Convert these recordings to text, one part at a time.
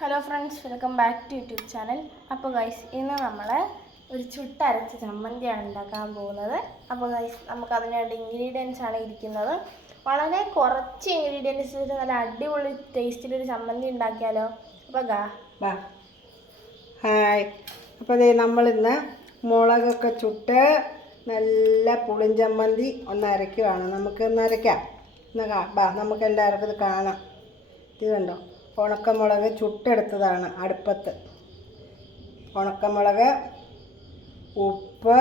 Hello friends welcome back to YouTube channel അപ്പോൾ guys ഇന്ന് നമ്മൾ ഒരു ചുട്ടരച്ച ചമ്മന്തിയാണ് ഉണ്ടാക്കാൻ പോകുന്നത്. അപ്പോൾ ഗൈസ് നമുക്ക് അതിനുവേണ്ട ഇൻഗ്രീഡിയൻസ് ആണ് ഇരിക്കുന്നത്. വളരെ കുറച്ച് ഇൻഗ്രീഡിയൻസ് നല്ല അടിപൊളി ടേസ്റ്റിലൊരു ചമ്മന്തി ഉണ്ടാക്കിയാലോ? അപ്പോൾ ഗാ. ഹായ് അപ്പോൾ ദേ നമ്മളിന്ന് മുളകൊക്കെ ചുട്ട് നല്ല പുളിഞ്ചമ്മന്തി ഒന്ന് അരയ്ക്കുവാണ്. നമുക്ക് ഒന്ന് അരയ്ക്കാം. ഒന്ന് ബാ നമുക്ക് എല്ലാവർക്കും ഇത് കാണാം. ഇത് കണ്ടോ? ഉണക്കമുളക് ചുട്ടെടുത്തതാണ് അടുപ്പത്ത്. ഉണക്കമുളക് ഉപ്പ്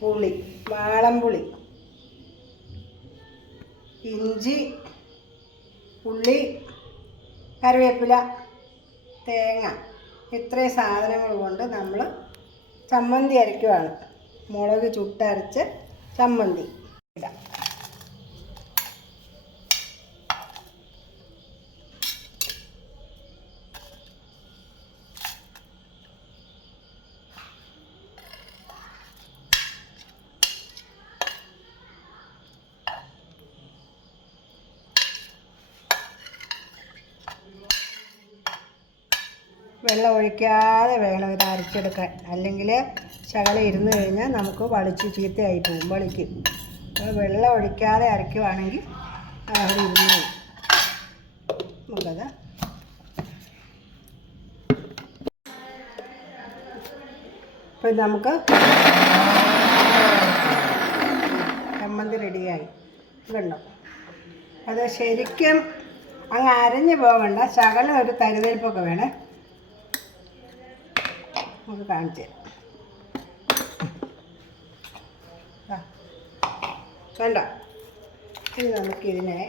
പുളി വാളംപുളി ഇഞ്ചി ഉള്ളി കറിവേപ്പില തേങ്ങ ഇത്രയും സാധനങ്ങൾ കൊണ്ട് നമ്മൾ ചമ്മന്തി അരയ്ക്കുവാണ്. മുളക് ചുട്ടരച്ച് ചമ്മന്തി ഇടാം. വെള്ളം ഒഴിക്കാതെ വേണം ഇത് അരച്ചെടുക്കാൻ. അല്ലെങ്കിൽ ശകലം ഇരുന്ന് കഴിഞ്ഞാൽ നമുക്ക് വളിച്ച് ചീത്തയായി പോകും വളിക്ക്. അപ്പോൾ വെള്ളം ഒഴിക്കാതെ അരയ്ക്കുവാണെങ്കിൽ അവിടെ ഇരുന്ന് നമുക്കത് അപ്പം നമുക്ക് ചമ്മന്തി റെഡിയായി. വെള്ളം അത് ശരിക്കും അങ്ങ് അരഞ്ഞു പോകണ്ട ശകലം ഒരു തരുതരിപ്പൊക്കെ വേണേ. നമുക്ക് കാണിച്ചു. കണ്ടോ? ഇനി നമുക്കിതിനെ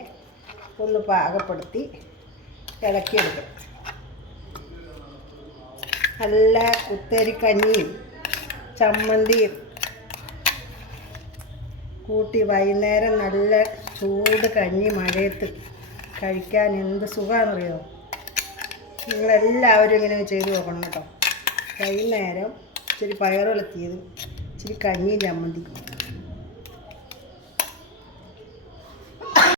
ഒന്ന് പാകപ്പെടുത്തി ഇളക്കിയെടുക്കാം. നല്ല കുത്തരിക്കഞ്ഞിയും ചമ്മന്തിയും കൂട്ടി വൈകുന്നേരം നല്ല ചൂട് കഞ്ഞി മഴയത്ത് കഴിക്കാൻ എന്ത് സുഖമാണെന്നറിയോ നിങ്ങളെല്ലാവരും ഇങ്ങനെ ചെയ്തു നോക്കണം കേട്ടോ. വൈകുന്നേരം ഇച്ചിരി പയറുളത്തിയതും ഇച്ചിരി കഞ്ഞിയും ചമ്മന്തി